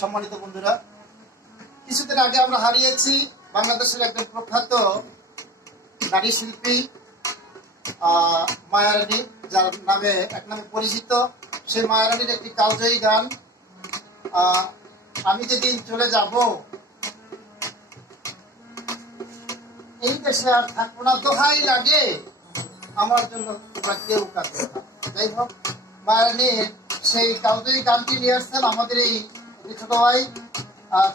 সম্মানিত বন্ধুরা, কিছুদিন আগে আমরা হারিয়েছি বাংলাদেশের একজন প্রখ্যাত নারী শিল্পী মায়া রানী, যার নামে এক নামে পরিচিত। সেই মায়া রানীর একটি কালজয়ী গান, আমি যেদিন চলে যাব এই দেশে আর থাকবো না, দোহাই লাগে আমার জন্য কেউ কাঁদবে না। যাই হোক, মায়া রানীর সেই কালজয়ী গানটি নিয়ে আসছেন আমাদের এই ছোট ভাই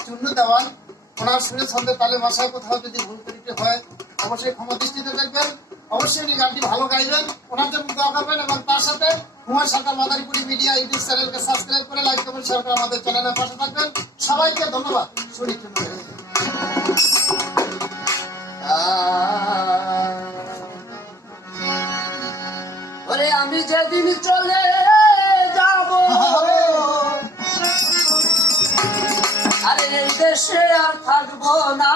চুন্নু দেওয়ান। ওনার সুরে ছন্দে তালে ভাষায় কোথাও যদি ভুল ত্রুটি হয় অবশ্যই ক্ষমা দৃষ্টিতে দেখবেন। অবশ্যই উনি গানটি ভালো গাইবেন, ওনার জন্য দোয়া করবেন। এবং তার সাথে কুমার সরকার মাদারীপুরি মিডিয়া ইউটিউব চ্যানেলকে সাবস্ক্রাইব করে লাইক কমেন্ট শেয়ার করে আমাদের চ্যানেলের পাশে থাকবেন। সবাইকে ধন্যবাদ। শুনি চুন্নু। ওরে আমি যেদিন চলে যাব, আরে এই দেশে আর থাকবো না,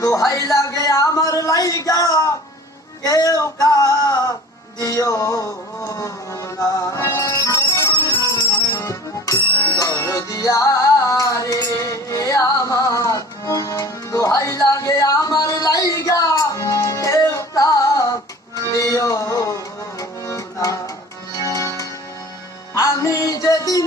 দোহাই লাগে আমার লাইগা কেউ দিও না। দরদিয়া রে আমার, দোহাই লাগে আমার লাইগা কেউ দিও না। আমি যেদিন